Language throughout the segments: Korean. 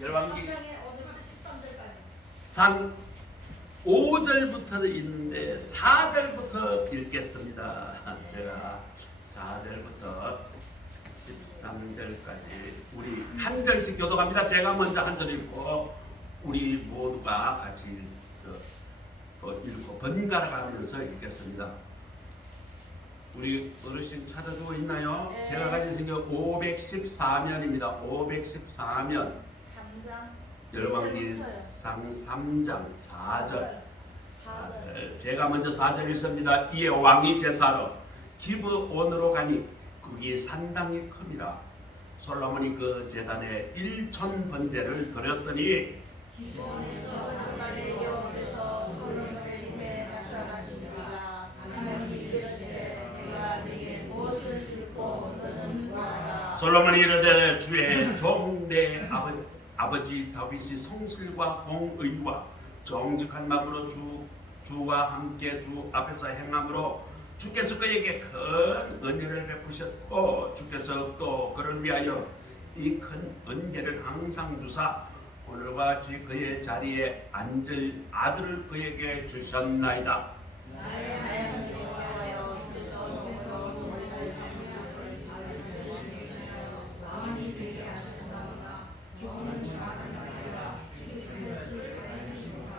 열왕기 상 5절부터 있는데 4절부터 읽겠습니다. 제가 4절부터 13절까지 우리 한 절씩 교독합니다. 제가 먼저 한 절 읽고 우리 모두가 같이 읽고 번갈아 가면서 읽겠습니다. 우리 어르신 찾아주고 있나요? 네. 제가 가진 성경 514면입니다. 514면 열왕기상 3장 4절. 제가 먼저 4절 읽습니다. 이에 왕이 제사로 기브온으로 가니 거기 산당이 큽니다. 솔로몬이 그 제단에 1천 번제를 드렸더니 기브온에서 하나님의 여호와께서 솔로몬의 힘에 나타나시니라. 하나님이 이르시되 내가 네게 무엇을 줄고 너는 구하라. 솔로몬이 이르되 주의 종 내 아버지 다윗이 성실과 공의와 정직한 마음으로 주와 함께 주 앞에서 행함으로 주께서 그에게 큰 은혜를 베푸셨고 주께서 또 그를 위하여 이 큰 은혜를 항상 주사 오늘과 같이 그의 자리에 앉을 아들을 그에게 주셨나이다. 나의 하나님 여호와여 주께서 너무로 우리를 왕이 되게 하셨사오나 종은 작은아이라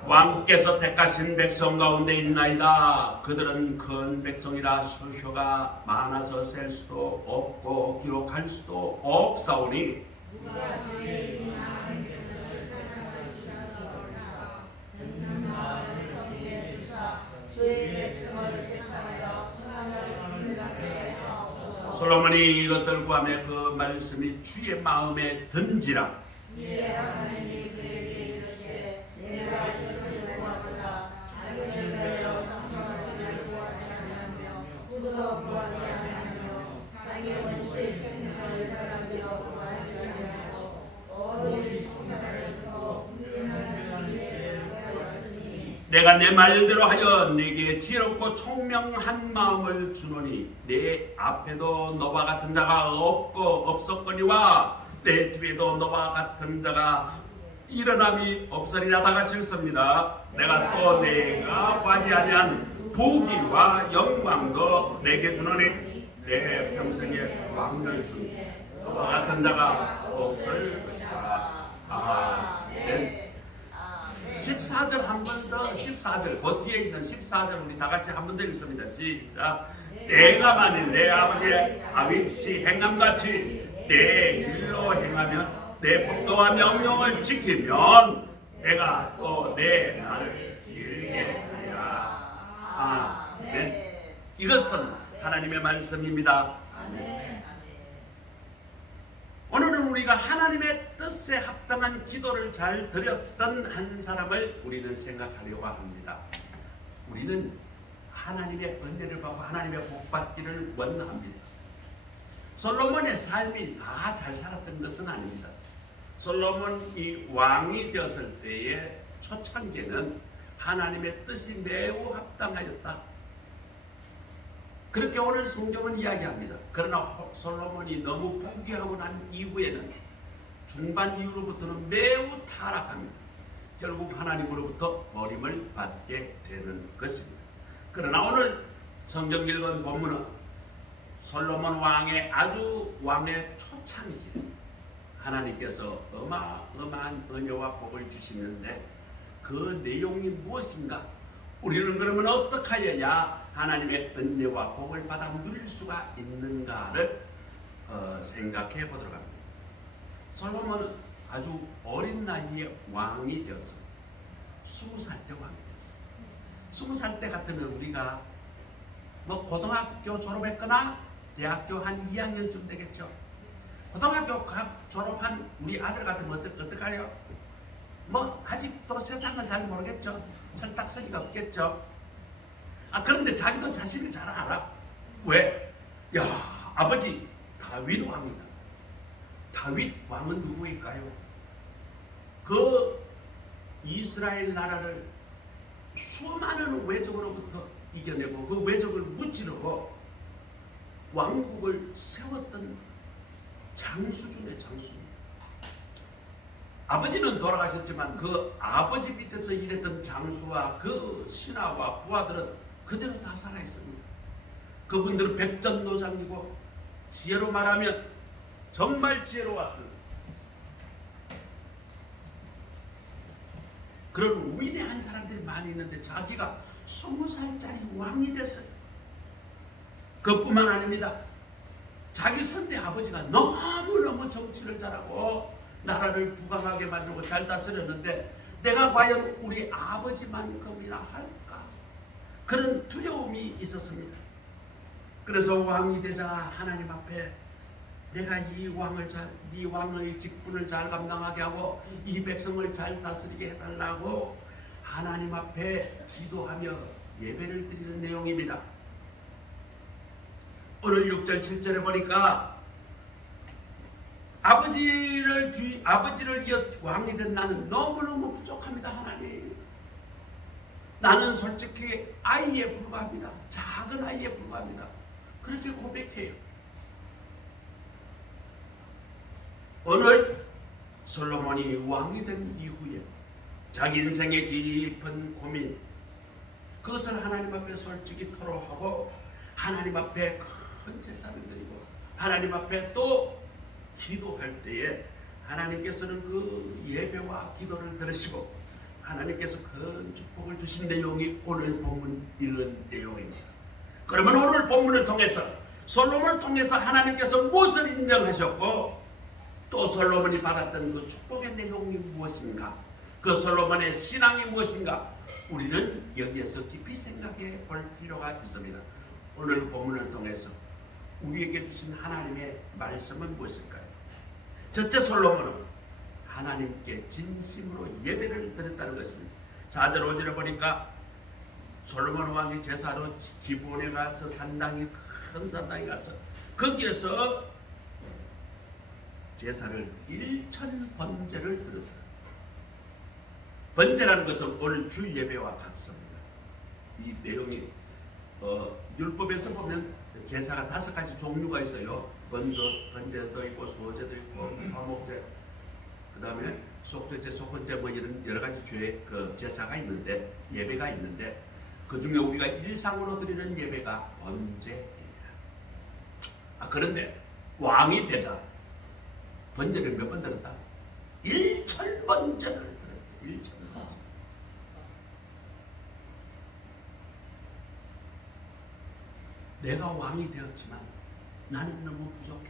왕께서 택하신 백성 가운데 있나이다. 그들은 큰 백성이라 수효가 많아서 셀 수도 없고 기록할 수도 없사오니 누가 주의 이 하나님께서 택하사 주셨사오나 듣는 마음을 정리해 주사 주의 백성을 택하여 순환을 분명하게 하옵소서. 솔로몬이 이것을 구하며 그 말씀이 주의 마음에 든지라. 이에 하나님이 그에게 이르시되 내가 이것을 구하노라. 자기를 위하여 장성하기를 구하지 아니하며 후도 구하지 아니하며 자기 원수의 생명을 멸하기로 구하지 아니하고 오로지 성사를 듣고 훈련하는 지혜를 구하였으니 내가 내 말대로 하여 내게 지혜롭고 총명한 마음을 주노니 내 앞에도 너와 같은 자가 없고 없었거니와 내 뒤에도 너와 같은 자가 일어남이 없으리라. 다 같이 읽습니다. 내가 또 내가 구하지 아니한 부귀와 영광도 내게 주노니 내 평생에 왕을 주니 너와 같은 자가 없을 것이다. 아멘. 14절 한 번 더. 14절 그 뒤에 있는 14절 우리 다 같이 한 번 더 읽습니다. 시작. 내가 만일 내 아버지의 다윗이 행함같이 내 길로 행하면 내 법도와 명령을 지키면 내가 또 내 날을 길게 하리라. 아멘. 이것은 하나님의 말씀입니다. 오늘은 우리가 하나님의 뜻에 합당한 기도를 잘 드렸던 한 사람을 우리는 생각하려고 합니다. 우리는 하나님의 은혜를 받고 하나님의 복 받기를 원합니다. 솔로몬의 삶이 다 잘 살았던 것은 아닙니다. 솔로몬이 왕이 되었을 때의 초창기에는 하나님의 뜻이 매우 합당하였다. 그렇게 오늘 성경은 이야기합니다. 그러나 솔로몬이 너무 부귀하고 난 이후에는 중반 이후로부터는 매우 타락합니다. 결국 하나님으로부터 버림을 받게 되는 것입니다. 그러나 오늘 성경 읽은 본문은 솔로몬 왕의 아주 왕의 초창기에 하나님께서 어마어마한 은혜와 복을 주시는데 그 내용이 무엇인가? 우리는 그러면 어떻게 하여야 하나님의 은혜와 복을 받아 누릴 수가 있는가를 생각해 보도록 합니다. 솔로몬은 아주 어린 나이에 왕이 되었습니다. 20살 때 왕이 되었습니다. 20살 때 같으면 우리가 고등학교 졸업했거나 대학교 한 2학년쯤 되겠죠. 고등학교 졸업한 우리 아들 같으면 어떡하려? 아직도 세상을 잘 모르겠죠. 철딱서니가 없겠죠. 그런데 자기도 자신을 잘 알아. 왜? 아버지 다윗 왕이다. 다윗 왕은 누구일까요? 그 이스라엘 나라를 수많은 외적으로부터 이겨내고 그 외적을 무찌르고 왕국을 세웠던 장수 중에 장수입니다. 아버지는 돌아가셨지만 그 아버지 밑에서 일했던 장수와 그 신하와 부하들은 그대로 다 살아있습니다. 그분들은 백전노장이고 지혜로 말하면 정말 지혜로웠던 그런 위대한 사람들이 많이 있는데 자기가 20살짜리 왕이 됐어요. 그뿐만 아닙니다. 자기 선대 아버지가 너무너무 정치를 잘하고 나라를 부강하게 만들고 잘 다스렸는데 내가 과연 우리 아버지만큼이나 할까? 그런 두려움이 있었습니다. 그래서 왕이 되자 하나님 앞에 내가 이 왕의 직분을 잘 감당하게 하고 이 백성을 잘 다스리게 해달라고 하나님 앞에 기도하며 예배를 드리는 내용입니다. 오늘 6절 7절에 보니까 아버지를 이어 왕이 된 나는 너무너무 부족합니다. 하나님, 나는 솔직히 아이에 불과합니다. 작은 아이에 불과합니다. 그렇게 고백해요. 오늘 솔로몬이 왕이 된 이후에 자기 인생의 깊은 고민, 그것을 하나님 앞에 솔직히 토로하고 하나님 앞에 큰 제사를 드리고 하나님 앞에 또 기도할 때에 하나님께서는 그 예배와 기도를 들으시고 하나님께서 큰 축복을 주신 내용이 오늘 본문 이런 내용입니다. 그러면 오늘 본문을 통해서 솔로몬을 통해서 하나님께서 무엇을 인정하셨고 또 솔로몬이 받았던 그 축복의 내용이 무엇인가, 그 솔로몬의 신앙이 무엇인가, 우리는 여기에서 깊이 생각해 볼 필요가 있습니다. 오늘 본문을 통해서 우리에게 주신 하나님의 말씀은 무엇일까요? 첫째, 솔로몬은 하나님께 진심으로 예배를 드렸다는 것입니다. 4절 5절에 보니까 솔로몬 왕이 제사로 기브온에 가서 큰 산당에 가서 거기에서 제사를 1000번제를 드렸다. 번제라는 것은 오늘 주 예배와 같습니다. 이 내용이 율법에서 보면 제사가 5가지 종류가 있어요. 번제도 있고 소제도 있고 화목제, 그 다음에 속죄제, 속건제 뭐 이런 여러 가지 그 제사가 있는데, 예배가 있는데 그 중에 우리가 일상으로 드리는 예배가 번제입니다. 그런데 왕이 되자 번제를 몇 번 드렸다? 1000번제를 드렸다. 1000번. 내가 왕이 되었지만 나는 너무 부족해.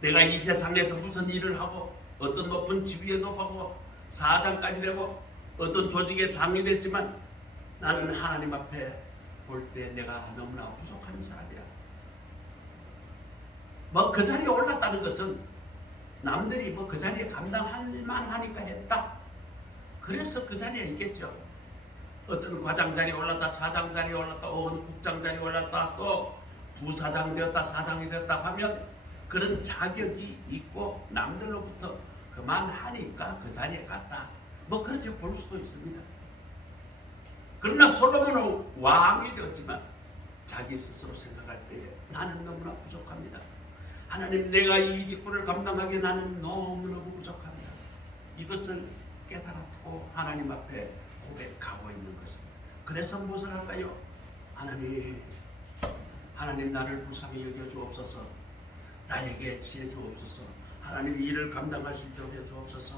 내가 이 세상에서 무슨 일을 하고 어떤 높은 지위에 높아고 사장까지 되고 어떤 조직의 장이 됐지만 나는 하나님 앞에 볼 때 내가 너무나 부족한 사람이야. 뭐 그 자리에 올랐다는 것은 남들이 뭐 그 자리에 감당할 만하니까 했다. 그래서 그 자리에 있겠죠. 어떤 과장 자리에 올랐다, 차장 자리에 올랐다, 혹은 국장 자리에 올랐다, 또 부사장 되었다, 사장이 되었다 하면 그런 자격이 있고 남들로부터 그만하니까 그 자리에 갔다. 뭐 그렇게 볼 수도 있습니다. 그러나 솔로몬은 왕이 되었지만 자기 스스로 생각할 때에 나는 너무나 부족합니다. 하나님, 내가 이 직분을 감당하기에 나는 너무너무 부족합니다. 이것을 깨달았고 하나님 앞에 고백하고 있는 것입니다. 그래서 무엇을 할까요? 하나님 나를 불쌍히 여겨 주옵소서. 나에게 지혜 주옵소서. 하나님, 이 일을 감당할 수 있도록 해 주옵소서.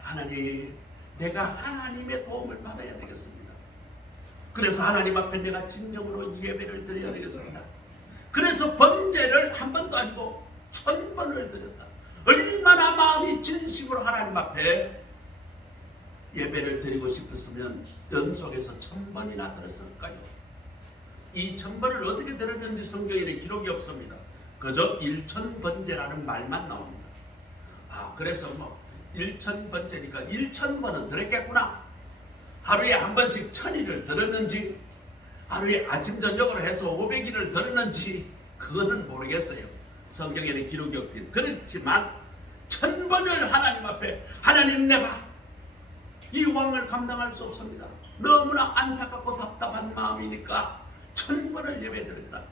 하나님, 내가 하나님의 도움을 받아야 되겠습니다. 그래서 하나님 앞에 내가 진정으로 예배를 드려야 되겠습니다. 그래서 번제를 한 번도 아니고 1000번을 드렸다. 얼마나 마음이 진심으로 하나님 앞에 예배를 드리고 싶었으면 연속해서 1000번이나 드렸을까요? 이 1000번을 어떻게 드렸는지 성경에는 기록이 없습니다. 그저 1000번제라는 말만 나옵니다. 그래서 1000번제니까 1000번은 드렸겠구나. 하루에 한 번씩 1000일을 드렸는지 하루에 아침 저녁으로 해서 500일을 드렸는지 그거는 모르겠어요. 성경에는 기록이 없긴. 그렇지만 1000번을 하나님 앞에, 하나님, 내가 이 왕을 감당할 수 없습니다. 너무나 안타깝고 답답한 마음이니까 1000번을 예배드렸다.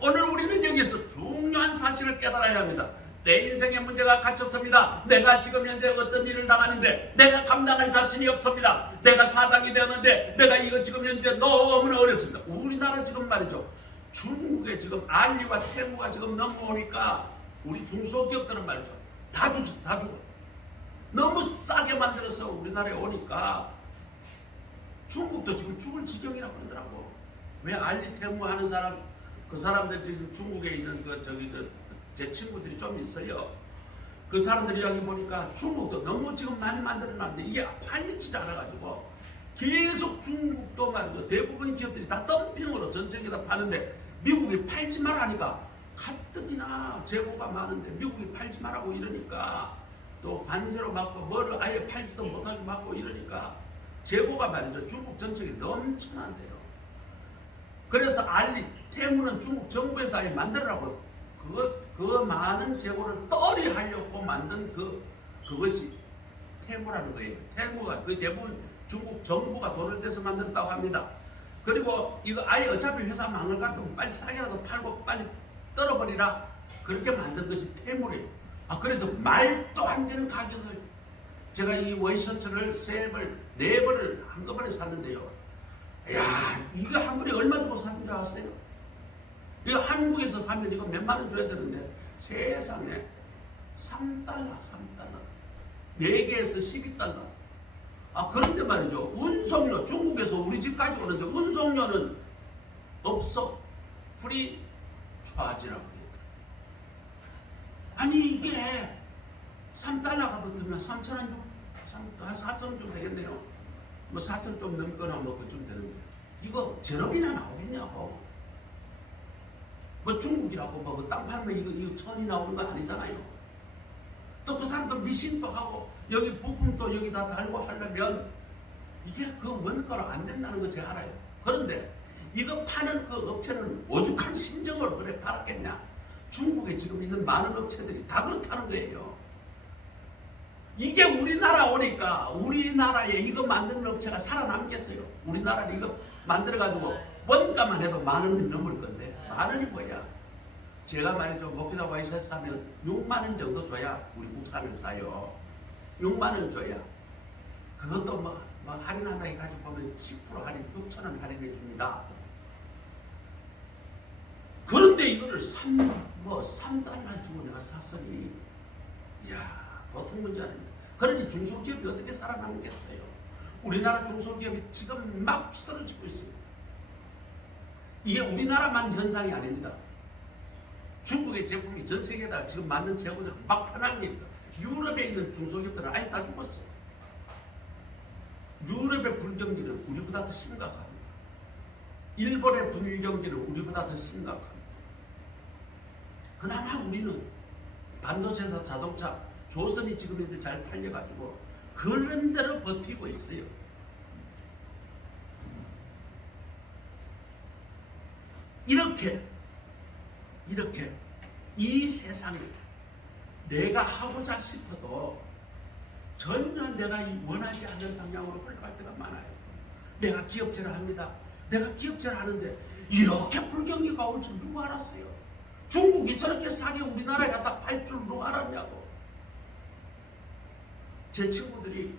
오늘 우리는 여기서 중요한 사실을 깨달아야 합니다. 내 인생의 문제가 갇혔습니다. 내가 지금 현재 어떤 일을 당하는데 내가 감당할 자신이 없습니다. 내가 사장이 되었는데 내가 이거 지금 현재 너무나 어렵습니다. 우리나라 지금 말이죠. 중국에 지금 알리와 테무가 지금 넘어오니까 우리 중소기업들은 말이죠. 다 죽어. 너무 싸게 만들어서 우리나라에 오니까 중국도 지금 죽을 지경이라고 그러더라고. 왜 알리 테무 하는 사람, 그 사람들 지금 중국에 있는 제 친구들이 좀 있어요. 그 사람들이 여기 보니까 중국도 너무 지금 많이 만들어놨는데 이게 팔리지 않아가지고 계속 중국도 말이죠. 대부분 기업들이 다 덤핑으로 전 세계에다 파는데 미국이 팔지 말라니까 가뜩이나 재고가 많은데 미국이 팔지 말라고 이러니까 또 관세로 막고 뭐를 아예 팔지도 못하게 막고 이러니까 재고가 말이죠. 중국 전체에 넘쳐난대요. 그래서 알리 테무는 중국 정부에서 아예 만들라고 그 많은 재고를 떨이 하려고 만든 그것이 테무라는 거예요. 테무가 그 대부분 중국 정부가 돈을 내서 만들었다고 합니다. 그리고 이거 아예 어차피 회사 망할 것 같으면 빨리 싸게라도 팔고 빨리 떨어버리라 그렇게 만든 것이 테무래요. 그래서 말도 안 되는 가격을 제가 이 원셔츠를 4벌을 한꺼번에 샀는데요. 야, 이거 한 벌에 얼마 주고 산 줄 아세요? 이거 한국에서 사면 이거 몇만 원 줘야 되는데 세상에 3달러 4개에서 12달러. 그런데 말이죠. 운송료 중국에서 우리 집까지 오는데 운송료는 없어. 프리 차지라고 되더라. 아니 이게 3달러가 붙으면 3,000원 좀 4,000원 좀 되겠네요. 뭐 4,000원 좀 넘거나 뭐 그쯤 되는데 이거 제로비나 나오겠냐고. 뭐 중국이라고 뭐 땅 팔면 이거 천이 나오는 거 아니잖아요. 또 그 사람도 미싱도 하고 여기 부품도 여기다 달고 하려면 이게 그 원가로 안 된다는 거 제가 알아요. 그런데 이거 파는 그 업체는 오죽한 심정으로 그래 팔았겠냐. 중국에 지금 있는 많은 업체들이 다 그렇다는 거예요. 이게 우리나라 오니까 우리나라에 이거 만드는 업체가 살아남겠어요. 우리나라에 이거 만들어가지고 원가만 해도 10,000원이 넘을 건데 10,000원이 뭐야? 제가 말이죠. 모키나 와이셔츠 사면 60,000원 정도 줘야 우리 국산을 사요. 60,000원 줘야. 그것도 뭐 할인한다 해가지고 보면 10% 할인, 6,000원 할인해 줍니다. 그런데 이거를 3달러 주고 내가 샀으니 이야 보통 문제 아닙니다. 그러니 중소기업이 어떻게 살아남겠어요? 우리나라 중소기업이 지금 막 쓰러지고 있습니다. 이게 우리나라만 현상이 아닙니다. 중국의 제품이 전 세계에다 지금 만든 재고들 막 편합니다. 유럽에 있는 중소기업들은 아예 다 죽었어요. 유럽의 불경기는 우리보다 더 심각합니다. 일본의 불경기는 우리보다 더 심각합니다. 그나마 우리는 반도체에서 자동차, 조선이 지금 이제 잘 팔려가지고 그런 대로 버티고 있어요. 이렇게 이 세상에 내가 하고자 싶어도 전혀 내가 원하지 않는 방향으로 흘러갈 때가 많아요. 내가 기업체를 합니다. 내가 기업체를 하는데 이렇게 불경기가 올 줄 누가 알았어요? 중국이 저렇게 싸게 우리나라에 갖다 팔 줄 누가 알았냐고. 제 친구들이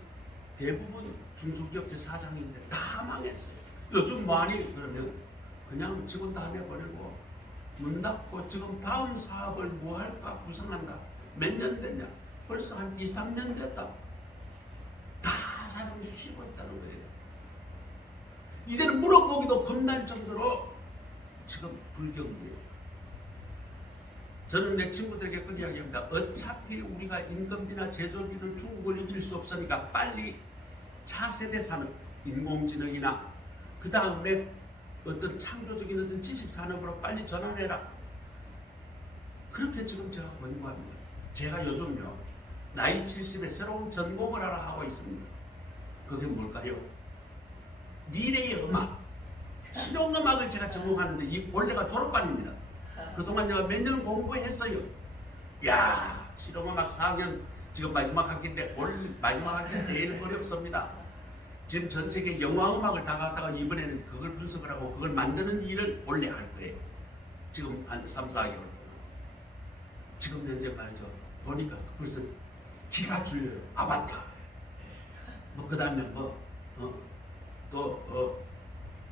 대부분 중소기업체 사장인데 다 망했어요. 요즘 뭐하니? 그러면 그냥 직원 다 내버리고 문 닫고 지금 다음 사업을 뭐 할까 구상한다. 몇 년 됐냐? 벌써 한 2, 3년 됐다. 다 사장이 쉬고 있다는 거예요. 이제는 물어보기도 겁날 정도로 지금 불경기예요. 저는 내 친구들에게 그 이야기합니다. 어차피 우리가 임금비나 제조비를 중국을 이길 수 없으니까 빨리 차세대 산업, 인공지능이나 그 다음에 어떤 창조적인 어떤 지식 산업으로 빨리 전환해라. 그렇게 지금 제가 권고합니다. 제가 요즘요 나이 70에 새로운 전공을 하나 하고 있습니다. 그게 뭘까요? 미래의 음악, 실용음악을 제가 전공하는데 이 원래가 졸업반입니다. 그동안 내가 몇 년 공부했어요. 야, 실용음악 4학년 지금 마지막 학기인데 올 마지막 학기 제일 어렵습니다. 지금 전 세계 영화음악을 다 갖다가 이번에는 그걸 분석을 하고 그걸 만드는 일을 원래 할 거예요. 지금 한 3, 4개월 동안. 지금 현재 말이죠. 보니까 그것은 기가 줄려요. 아바타. 뭐 그 다음에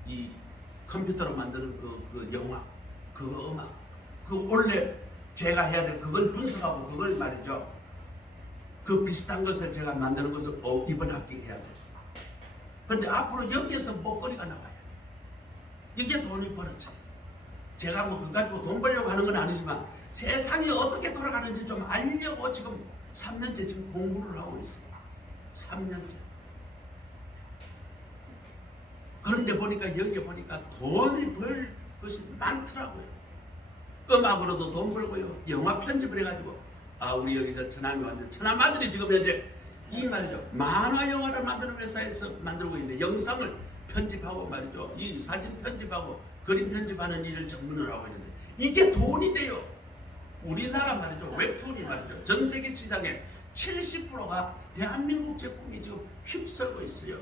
이 컴퓨터로 만드는 그 영화, 그거 음악, 그 원래 제가 해야 될 그걸 분석하고 그걸 말이죠. 그 비슷한 것을 제가 만드는 것을 이번 학기 해야 돼요. 그런데 앞으로 여기에서 먹거리가 나와요. 이게 돈이 벌어져. 제가 뭐 그거 가지고 돈 벌려고 하는 건 아니지만 세상이 어떻게 돌아가는지 좀 알려고 지금 3년째 지금 공부를 하고 있어요. 3년째. 그런데 보니까 여기 보니까 돈이 벌 것이 많더라고요. 음악으로도 돈 벌고요. 영화 편집을 해가지고 우리 여기 저 천암이 왔는데 천암 아들이 지금 현재 이 말이죠. 만화 영화를 만드는 회사에서 만들고 있는데 영상을 편집하고 말이죠. 이 사진 편집하고 그림 편집하는 일을 전문으로 하고 있는데 이게 돈이 돼요. 우리나라 말이죠. 웹툰이 말이죠. 전 세계 시장의 70%가 대한민국 제품이 지금 휩쓸고 있어요.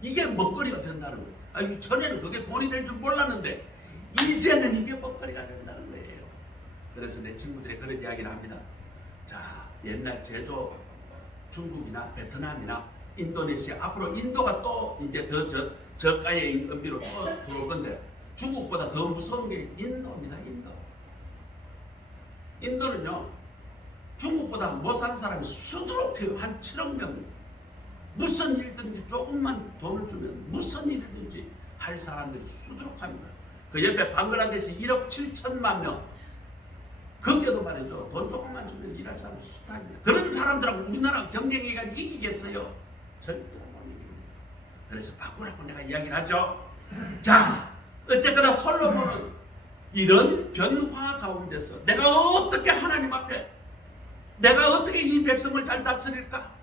이게 먹거리가 된다는 거예요. 전에는 그게 돈이 될 줄 몰랐는데 이제는 이게 먹거리가 된다는 거예요. 그래서 내 친구들이 그런 이야기를 합니다. 자, 옛날 제조 중국이나 베트남이나 인도네시아, 앞으로 인도가 또 이제 더 저가의 인건비로 또 들어올 건데 중국보다 더 무서운 게 인도입니다. 인도는요 중국보다 못 사는 사람이 수두룩해요. 한 7억 명. 무슨 일든지 조금만 돈을 주면 무슨 일이든지 할 사람들이 수두룩합니다. 그 옆에 방글라데시 1억 7천만 명. 거기에도 말이죠. 돈 조금만 주면 일할 사람이 수탁입니다. 그런 사람들하고 우리나라 경쟁해가 이기겠어요? 절대로 못 이깁니다. 그래서 바꾸라고 내가 이야기를 하죠. 자, 어쨌거나 솔로몬은 이런 변화 가운데서 내가 어떻게 하나님 앞에 내가 어떻게 이 백성을 잘 다스릴까?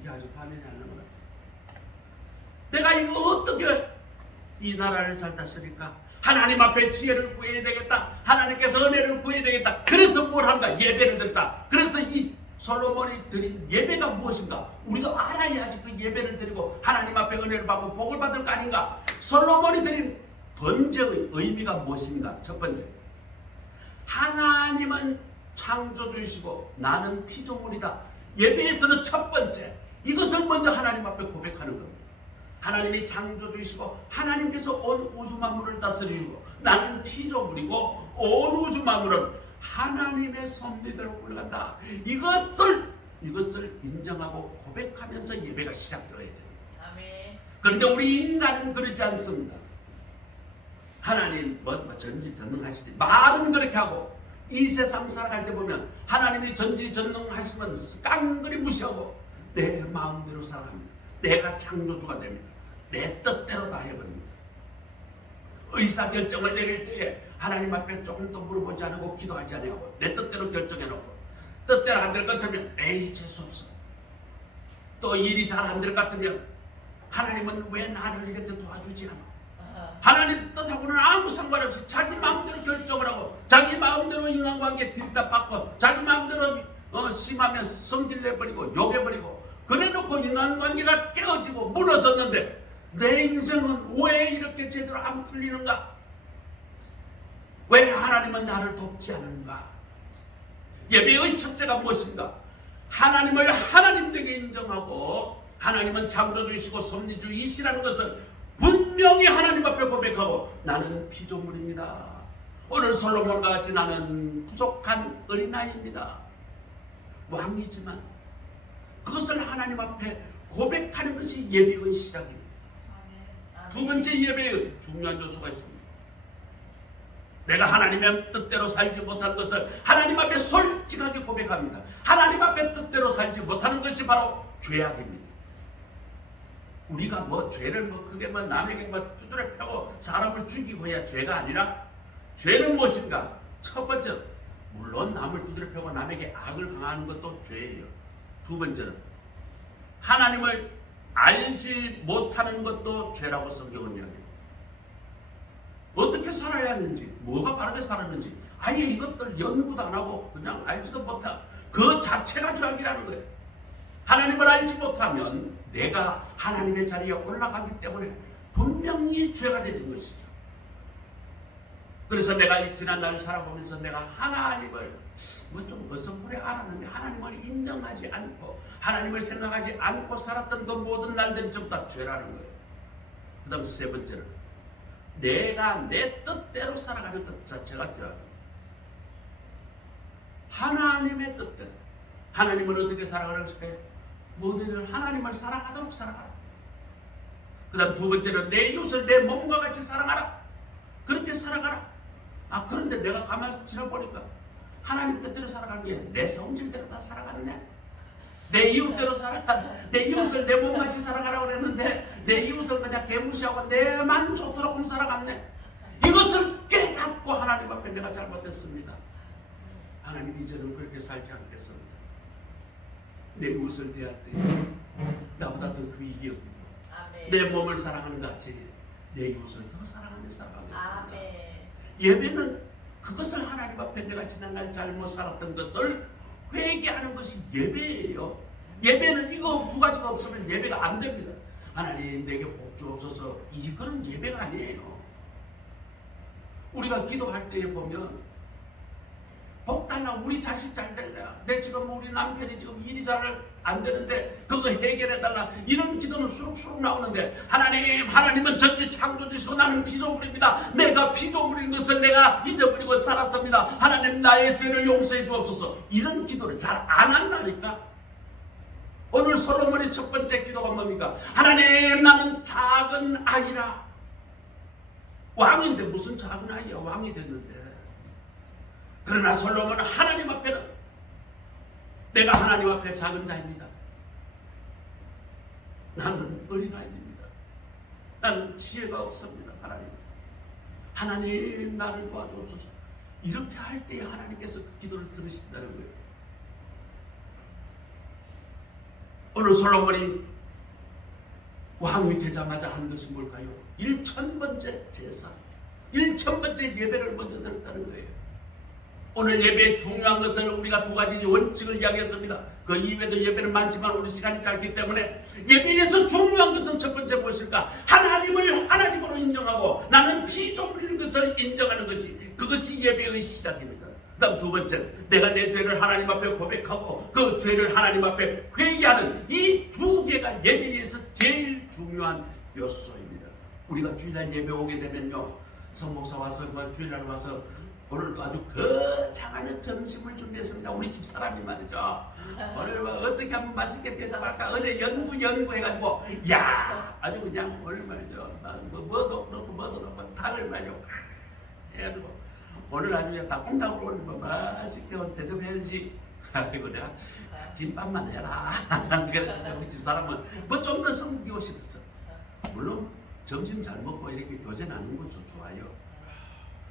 이게 아주 화면이 안 나오네. 내가 이거 어떻게 이 나라를 잘 다스릴까? 하나님 앞에 지혜를 구해야 되겠다. 하나님께서 은혜를 구해야 되겠다. 그래서 뭘 한가? 예배를 드렸다. 그래서 이 솔로몬이 드린 예배가 무엇인가? 우리도 알아야지 그 예배를 드리고 하나님 앞에 은혜를 받고 복을 받을 거 아닌가? 솔로몬이 드린 번제의 의미가 무엇인가? 첫 번째, 하나님은 창조주이시고 나는 피조물이다. 예배에서는 첫 번째, 이것을 먼저 하나님 앞에 고백하는 겁니다. 하나님이 창조주이시고 하나님께서 온 우주 만물을 다스리시고 나는 피조물이고 온 우주 만물은 하나님의 섭리대로 굴러간다. 이것을 인정하고 고백하면서 예배가 시작되어야 됩니다. 아멘. 그런데 우리 인간은 그렇지 않습니다. 하나님 전지전능하시니 말은 그렇게 하고 이 세상 살아갈 때 보면 하나님이 전지전능하시면 깡그리 무시하고 내 마음대로 살아갑니다. 내가 창조주가 됩니다. 내 뜻대로 다 해버립니다. 의사결정을 내릴 때에 하나님 앞에 조금 더 물어보지 않고 기도하지 않고 내 뜻대로 결정해놓고 뜻대로 안 될 것 같으면 에이 재수없어. 또 일이 잘 안 될 것 같으면 하나님은 왜 나를 이렇게 도와주지 않아? 하나님 뜻하고는 아무 상관없이 자기 마음대로 결정을 하고 자기 마음대로 인간관계 들이닥받고 자기 마음대로 심하면 성질 내버리고 욕해버리고 그래놓고 인간관계가 깨어지고 무너졌는데 내 인생은 왜 이렇게 제대로 안 풀리는가? 왜 하나님은 나를 돕지 않는가? 예배의 첫째가 무엇인가? 하나님을 하나님되게 인정하고 하나님은 창조주이시고 섭리주이시라는 것을 분명히 하나님 앞에 고백하고 나는 피조물입니다. 오늘 솔로몬과 같이 나는 부족한 어린아이입니다. 왕이지만 그것을 하나님 앞에 고백하는 것이 예배의 시작입니다. 두 번째 예배의 중요한 요소가 있습니다. 내가 하나님의 뜻대로 살지 못한 것을 하나님 앞에 솔직하게 고백합니다. 하나님 앞에 뜻대로 살지 못하는 것이 바로 죄악입니다. 우리가 죄를 크게 남에게 두드려 패고 사람을 죽이고 해야 죄가 아니라 죄는 무엇인가? 첫 번째, 물론 남을 두드려 패고 남에게 악을 강하는 것도 죄예요. 두 번째는 하나님을 알지 못하는 것도 죄라고 성경은 이야기해요. 어떻게 살아야 하는지, 뭐가 바르게 살았는지 아예 이것들 연구도 안 하고 그냥 알지도 못하고 그 자체가 죄악이라는 거예요. 하나님을 알지 못하면 내가 하나님의 자리에 올라가기 때문에 분명히 죄가 되는 것이죠. 그래서 내가 지난 날 살아보면서 내가 하나님을 뭐 좀 어설프게 알았는데 하나님을 인정하지 않고 하나님을 생각하지 않고 살았던 그 모든 날들이 전부 다 죄라는 거예요. 그 다음 세 번째는 내가 내 뜻대로 살아가는 것 자체가 죄라는 거예요. 하나님의 뜻대로. 하나님은 어떻게 살아가는지 모든 일을 하나님을 사랑하도록 살아가라. 그 다음 두 번째는 내 이웃을 내 몸과 같이 사랑하라. 그렇게 살아가라. 그런데 내가 가만히 지나보니까 하나님 뜻대로 살아가는 게 내 성질대로 다 살아갔네. 내 이웃대로 살아가. 내 이웃을 내 몸같이 살아가라고 그랬는데 내 이웃을 그냥 개무시하고 내만 좋도록 살아갔네. 이것을 깨닫고 하나님 앞에 내가 잘못했습니다. 하나님 이제는 그렇게 살지 않겠습니다. 내 이웃을 대할 때 나보다 더 귀히 여기고 내 몸을 사랑하는 것 같이 내 이웃을 더 사랑하며 살아가겠습니다. 예배는 그것을 하나님 앞에 내가 지난날 잘못 살았던 것을 회개하는 것이 예배예요. 예배는 이거 두 가지가 없으면 예배가 안 됩니다. 하나님 내게 복 주옵소서, 이거는 예배가 아니에요. 우리가 기도할 때에 보면 복 달라, 우리 자식 잘 되라, 내 지금 우리 남편이 지금 일이 잘 안 되는데 그거 해결해 달라, 이런 기도는 수룩수룩 나오는데 하나님은 전체 창조주시고 나는 피조물입니다. 내가 피조물인 것을 내가 잊어버리고 살았습니다. 하나님 나의 죄를 용서해 주옵소서, 이런 기도를 잘 안 한다니까. 오늘 솔로몬의 첫 번째 기도가 뭡니까? 하나님 나는 작은 아이라. 왕인데 무슨 작은 아이야, 왕이 됐는데. 그러나 솔로몬은 하나님 앞에는 내가 하나님 앞에 작은 자입니다. 나는 어린아이입니다. 나는 지혜가 없습니다. 하나님 나를 도와주옵소서. 이렇게 할 때에 하나님께서 그 기도를 들으신다는 거예요. 오늘 솔로몬이 왕이 되자마자 하는 것이 뭘까요? 1000번째 제사, 1000번째 예배를 먼저 드렸다는 거예요. 오늘 예배의 중요한 것은 우리가 두 가지 원칙을 이야기했습니다. 그 이외에도 예배는 많지만 우리 시간이 짧기 때문에 예배에서 중요한 것은 첫 번째 무엇일까? 하나님을 하나님으로 인정하고 나는 피조물인 것을 인정하는 것이, 그것이 예배의 시작입니다. 그 다음 두 번째, 내가 내 죄를 하나님 앞에 고백하고 그 죄를 하나님 앞에 회개하는 이 두 개가 예배에서 제일 중요한 요소입니다. 우리가 주일날 예배 오게 되면요, 성목사 와서 주일날 와서 오늘도 아주 거창한 점심을 준비했습니다. 우리 집 사람이 말이죠. 오늘 어떻게 하면 맛있게 대접할까 어제 연구해가지고 아주 그냥 오늘 말이죠, 뭐도 넣고 닭을 말이죠 해가지고 오늘 아주 그냥 닭봉닭으로 오늘 맛있게 대접해야지. 그리고 내가 김밥만 해라. 그래서 우리 집 사람은 좀 더 섬기고 싶었어. 물론 점심 잘 먹고 이렇게 교제 나누는 것도 좋아요.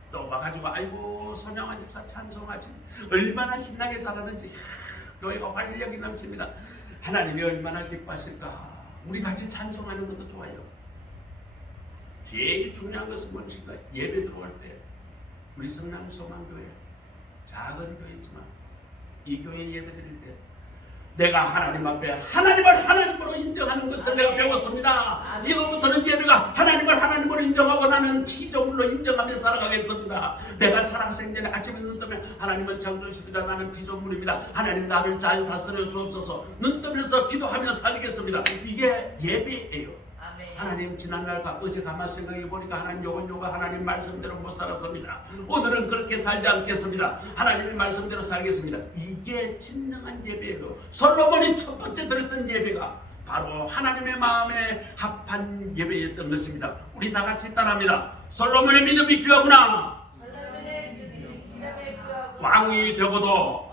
또 와가지고 아이고 손영아 집사 찬송하지, 얼마나 신나게 잘하는지, 교회가 활력이 넘칩니다. 하나님이 얼마나 기뻐하실까. 우리 같이 찬송하는 것도 좋아요. 제일 중요한 것은 무엇인가? 예배 들어올 때 우리 성남 소망교회 작은 교회지만 이 교회 예배 드릴 때 내가 하나님 앞에 하나님을 하나님으로 인정하는 것을 내가 배웠습니다. 지금부터는 예배가 하나님을 하나님으로 인정하고 나는 피조물로 인정하며 살아가겠습니다. 내가 살아생전에 아침에 눈 뜨면 하나님은 창조주십니다. 나는 피조물입니다. 하나님 나를 잘 다스려 주옵소서. 눈 뜨면서 기도하며 살겠습니다. 이게 예배예요. 하나님 지난날과 어제 가만 생각해 보니까 하나님 요거 하나님 말씀대로 못 살았습니다. 오늘은 그렇게 살지 않겠습니다. 하나님의 말씀대로 살겠습니다. 이게 진정한 예배예요. 솔로몬이 첫 번째 드렸던 예배가 바로 하나님의 마음에 합한 예배였던 것입니다. 우리 다 같이 따라합니다. 솔로몬의 믿음이 귀하구나. 왕이 되고도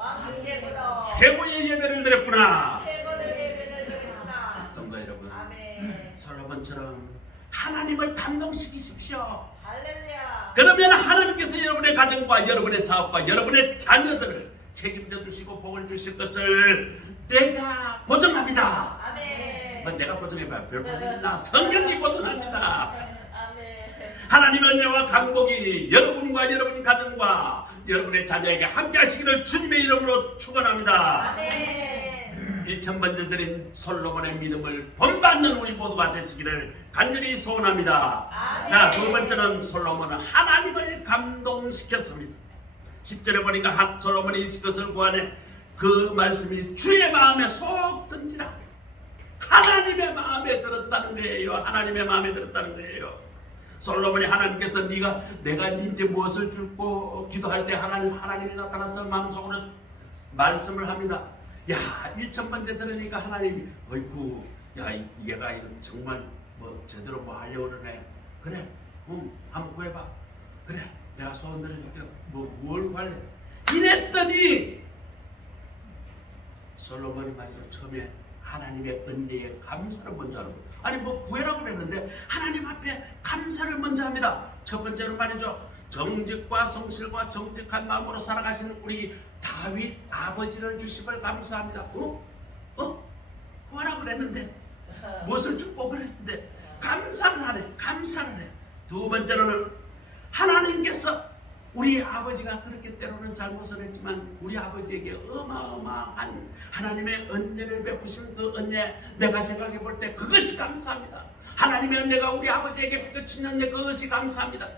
최고의 예배를 드렸구나. 성도 여러분, 솔로몬처럼 하나님을 감동시키십시오. 할렐루야. 그러면 하나님께서 여러분의 가정과 여러분의 사업과 여러분의 자녀들을 책임져 주시고 복을 주실 것을 내가 보증합니다. 아멘. 내가 보증해봐요. 별볼이 있나? 성경이 보증합니다. 아멘. 하나님의 은혜와 강복이 여러분과 여러분 가정과 여러분의 자녀에게 함께 하시기를 주님의 이름으로 축원합니다. 아멘. 1000번째 드린 솔로몬의 믿음을 본받는 우리 모두가 되시기를 간절히 소원합니다. 자, 두 번째는 솔로몬은 하나님을 감동시켰습니다. 10절에 보니까 솔로몬이 이것을 구하네 그 말씀이 주의 마음에 속 든지라. 하나님의 마음에 들었다는 거예요. 하나님의 마음에 들었다는 거예요. 솔로몬이 하나님께서 내가 니한테 무엇을 줄고 기도할 때 하나님이 나타나서 마음속으로 말씀을 합니다. 야, 1000번째 들으니까 하나님이 어이구, 야, 얘가 정말 제대로 하려고 그러네. 그래, 한번 구해봐. 그래, 내가 소원 들어줄게. 뭘 구할래? 이랬더니 솔로몬이 말이죠. 처음에 하나님의 은혜에 감사를 먼저 하는 거예요. 아니 구해라고 그랬는데 하나님 앞에 감사를 먼저 합니다. 첫 번째는 말이죠. 정직과 성실과 정직한 마음으로 살아가시는 우리 다윗 아버지를 주심을 감사합니다. 구하라고 그랬는데 무엇을 주고 그랬는데 감사를 하네. 감사를 해. 두 번째로는 하나님께서 우리 아버지가 그렇게 때로는 잘못을 했지만 우리 아버지에게 어마어마한 하나님의 은혜를 베푸신 그 은혜, 내가 생각해 볼 때 그것이 감사합니다. 하나님의 은혜가 우리 아버지에게 꽂힌 은혜, 그것이 감사합니다.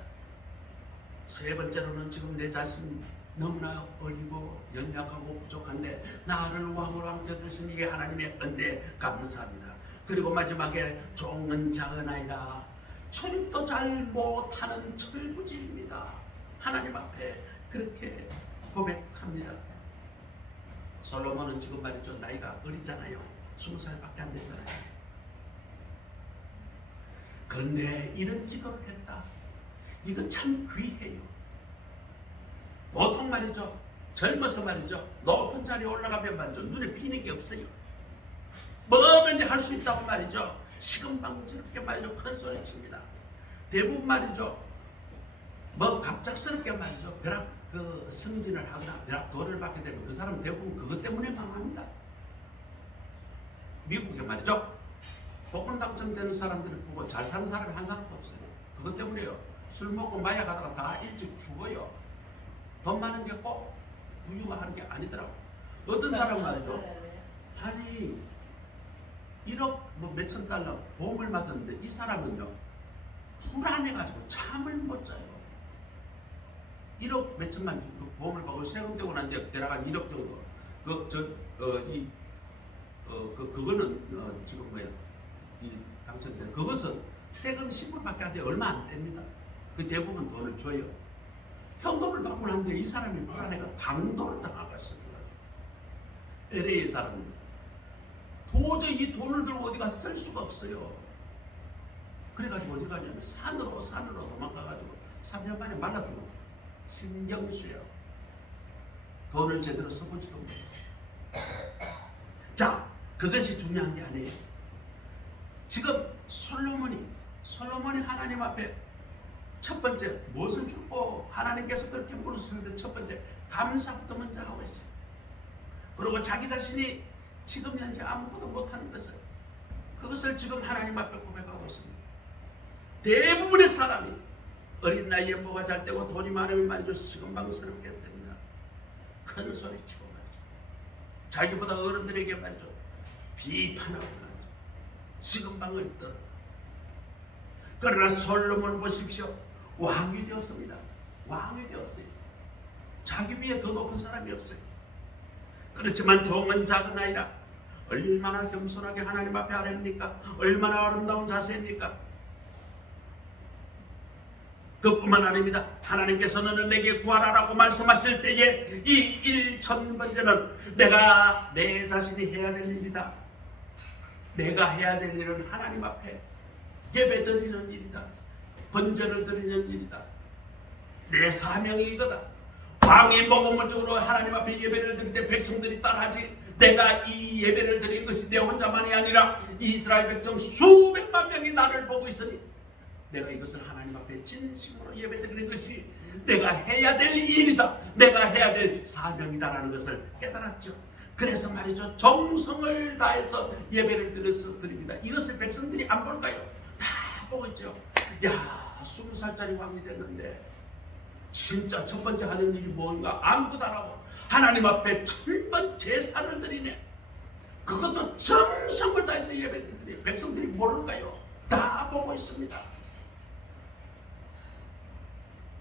세 번째로는 지금 내 자신 너무나 어리고 연약하고 부족한데 나를 왕으로 안겨주신 이게 하나님의 은혜 감사합니다. 그리고 마지막에 종은 작은 아이라 출입도 잘 못하는 철부지입니다. 하나님 앞에 그렇게 고백합니다. 솔로몬은 지금 말이죠. 나이가 어리잖아요. 20살밖에 안 됐잖아요. 그런데 이런 기도를 했다. 이거 참 귀해요. 보통 말이죠. 젊어서 말이죠. 높은 자리에 올라가면 말이죠. 눈에 띄는 게 없어요. 뭐든지 할 수 있다고 말이죠. 시금방스럽게 말이죠. 큰 소리 칩니다. 대부분 말이죠. 갑작스럽게 말이죠. 벼락 승진을 하거나 벼락 도를 받게 되면 그 사람은 대부분 그것 때문에 망합니다. 미국에 말이죠. 복권 당첨되는 사람들을 보고 잘 사는 사람이 한 사람도 없어요. 그것 때문에요. 술 먹고 마약하다가 다 일찍 죽어요. 돈 많은 게 꼭 부유가 하는 게 아니더라고. 어떤 사람 말이죠. 아니 1억 몇천 달러 보험을 받았는데 이 사람은요. 불안해가지고 잠을 못 자요. 1억 몇천만 정도 보험을 받고 세금 떼고 난 뒤에 대략 한 1억 정도. 그거는 지금 이 당첨된 그것은 세금 10%밖에 안 돼. 얼마 안 됩니다. 그 대부분 돈을 줘요. 현금을 받고 난 뒤에 이 사람이 불안해가 강도를 당하겠습니다. LA 사람입니다. 도저히 이 돈을 들고 어디가 쓸 수가 없어요. 그래가지고 어디 가냐면 산으로 도망가가지고 3년 만에 말라 죽어. 신경수요. 돈을 제대로 써보지도 못해요. 자, 그것이 중요한 게 아니에요. 지금 솔로몬이 하나님 앞에 첫 번째 무엇을 주고 하나님께서 그렇게 물으셨는데 첫 번째 감사부터 먼저 하고 있어요. 그리고 자기 자신이 지금 현재 아무것도 못하는 그것을 지금 하나님 앞에 고백하고 있습니다. 대부분의 사람이 어린 나이에 뭐가 잘 되고 돈이 많으면 말이죠. 시금방스럽게 됩니다. 큰 소리 치고 말이죠. 자기보다 어른들에게 말이죠. 비판하고 말이죠. 시금방을 떠. 그러나 솔로몬 보십시오. 왕이 되었습니다. 왕이 되었어요. 자기 위에 더 높은 사람이 없어요. 그렇지만 종은 작은 아이라 얼마나 겸손하게 하나님 앞에 아뢰입니까? 얼마나 아름다운 자세입니까? 그뿐만 아닙니다. 하나님께서는 내게 구하라라고 말씀하실 때에 이 1000번째는 내가 내 자신이 해야 될 일이다. 내가 해야 될 일은 하나님 앞에 예배 드리는 일이다. 번제를 드리는 일이다. 내 사명이 이거다. 왕이 모범적으로 하나님 앞에 예배를 드릴 때 백성들이 따라하지. 내가 이 예배를 드리는 것이 내 혼자만이 아니라 이스라엘 백성 수백만 명이 나를 보고 있으니 내가 이것을 하나님 앞에 진심으로 예배드리는 것이 내가 해야 될 일이다. 내가 해야 될 사명이다라는 것을 깨달았죠. 그래서 말이죠. 정성을 다해서 예배를 드립니다. 이것을 백성들이 안 볼까요? 다 보고 있죠. 야, 20살짜리 왕이 됐는데 진짜 첫 번째 하는 일이 뭔가 아무것도 안 하고 하나님 앞에 1000번 제사를 드리네. 그것도 정성을 다해서 예배드리니 백성들이 모를까요? 다 보고 있습니다.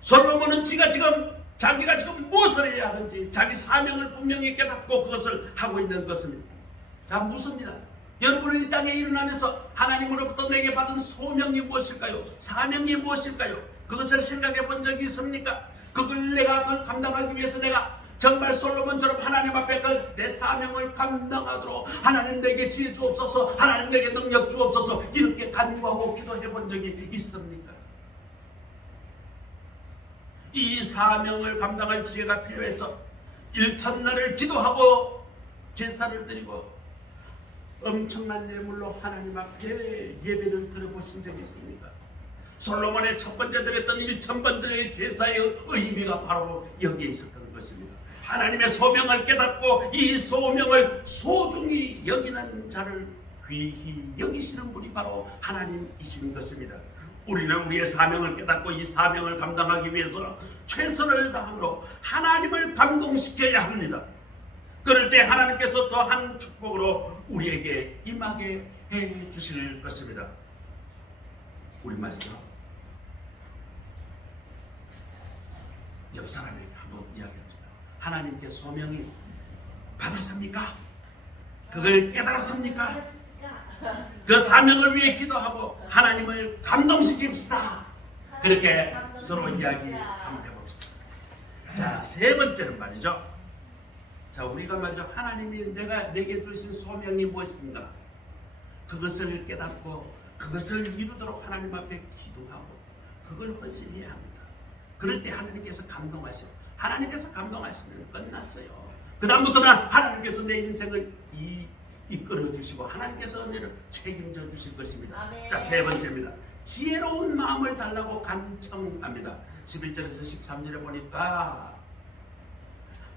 솔로몬은 자기가 지금 무엇을 해야 하는지 자기 사명을 분명히 깨닫고 그것을 하고 있는 것입니다. 자, 묻습니다. 여러분은 이 땅에 일어나면서 하나님으로부터 내게 받은 소명이 무엇일까요? 사명이 무엇일까요? 그것을 생각해 본 적이 있습니까? 그걸 감당하기 위해서 내가 정말 솔로몬처럼 하나님 앞에 그 내 사명을 감당하도록 하나님 내게 지혜 주옵소서, 하나님 내게 능력 주옵소서, 이렇게 간구하고 기도해 본 적이 있습니까? 이 사명을 감당할 지혜가 필요해서 일천날을 기도하고 제사를 드리고 엄청난 예물로 하나님 앞에 예배를 드려보신 적이 있습니까? 솔로몬의 첫 번째 드렸던 1000번째의 제사의 의미가 바로 여기에 있었던 것입니다. 하나님의 소명을 깨닫고 이 소명을 소중히 여기는 자를 귀히 여기시는 분이 바로 하나님이신 것입니다. 우리는 우리의 사명을 깨닫고 이 사명을 감당하기 위해서 최선을 다함으로 하나님을 감동시켜야 합니다. 그럴 때 하나님께서 더한 축복으로 우리에게 임하게 해 주실 것입니다. 우리 말이죠. 옆 사람에게 한번 이야기합시다. 하나님께 소명이 받았습니까? 그걸 깨달았습니까? 그 사명을 위해 기도하고 하나님을 감동시킵시다. 그렇게 서로 이야기 한번 해봅시다. 자, 세 번째는 말이죠. 자, 우리가 말이죠. 하나님이 내게 주신 소명이 무엇인가? 그것을 깨닫고 그것을 이루도록 하나님 앞에 기도하고 그걸 헌신해야 합니다. 그럴 때 하나님께서 감동하시고 하나님께서 감동하시면 끝났어요. 그 다음부터는 하나님께서 내 인생을 이끌어 주시고 하나님께서 은혜를 책임져 주실 것입니다. 아멘. 자, 세 번째입니다. 지혜로운 마음을 달라고 간청합니다. 11절에서 13절에 보니까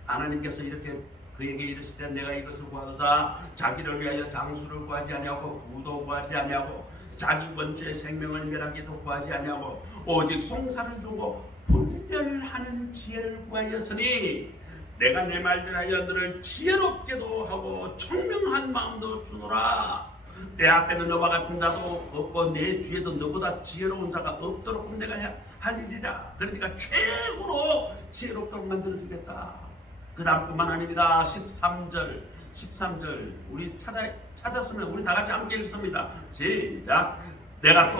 하나님께서 이렇게 그에게 이르시되 내가 이것을 구하도다. 자기를 위하여 장수를 구하지 아니하고 부도 구하지 아니하고 자기 원수의 생명을 멸하기도 구하지 아니하고 오직 송사를 두고 분별하는 지혜를 구하였으니 내가 내 말들하여 너를 지혜롭게도 하고 총명한 마음도 주노라. 내 앞에는 너와 같은 자도 없고 내 뒤에도 너보다 지혜로운 자가 없도록 내가 할 일이라. 그러니까 최고로 지혜롭도록 만들어주겠다. 그 다음뿐만 아닙니다. 13절 우리 찾았으면 우리 다 같이 함께 읽습니다. 시작. 내가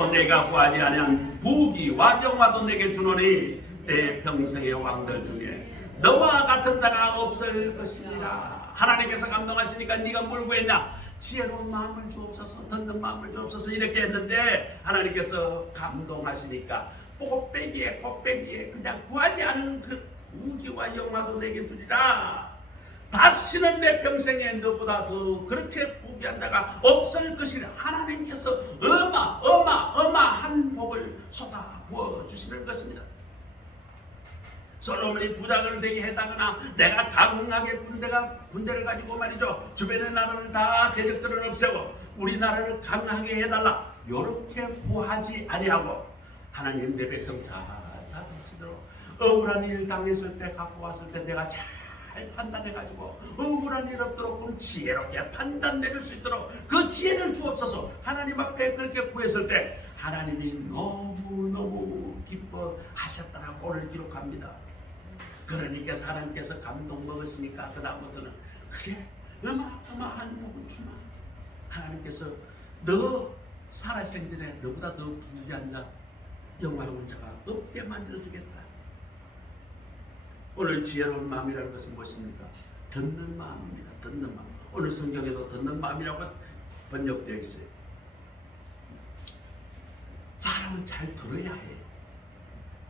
구하지 아니한 부귀와 영화도 내게 주노니 내 평생의 왕들 중에 너와 같은 자가 없을 것이니라. 하나님께서 감동하시니까 네가 뭘 구했냐? 지혜로운 마음을 주옵소서, 듣는 마음을 주옵소서 이렇게 했는데 하나님께서 감동하시니까 꽃배기에 그냥 구하지 않은 그 우기와 영화도 내게 주리라. 다시는 내 평생에 너보다 더 그렇게 부귀한 자가 없을 것이라. 하나님께서 어마어마한 복을 쏟아 부어 주시는 것입니다. 솔로몬이 부자가 되게 해다거나 내가 강하게 군대를 가지고 말이죠, 주변의 나라를 다 대적들을 없애고 우리나라를 강하게 해달라, 요렇게 구하지 아니하고 하나님 내 백성 잘 다스리도록 억울한 일 당했을 때 갖고 왔을 때 내가 잘 판단해가지고 억울한 일 없도록 지혜롭게 판단 내릴 수 있도록 그 지혜를 주옵소서. 하나님 앞에 그렇게 구했을 때 하나님이 너무너무 기뻐하셨다라고 오늘 기록합니다. 그러니까 하나님께서 감동 먹었으니까 그 다음부터는 그래 어마어마한 복을 주마. 하나님께서 너 살아생전에 너보다 더 부귀한 자, 영화로운 자가 없게 만들어주겠다. 오늘 지혜로운 마음이라는 것은 무엇입니까? 듣는 마음입니다. 듣는 마음. 오늘 성경에도 듣는 마음이라고 번역되어 있어요. 사람은 잘 들어야 해요.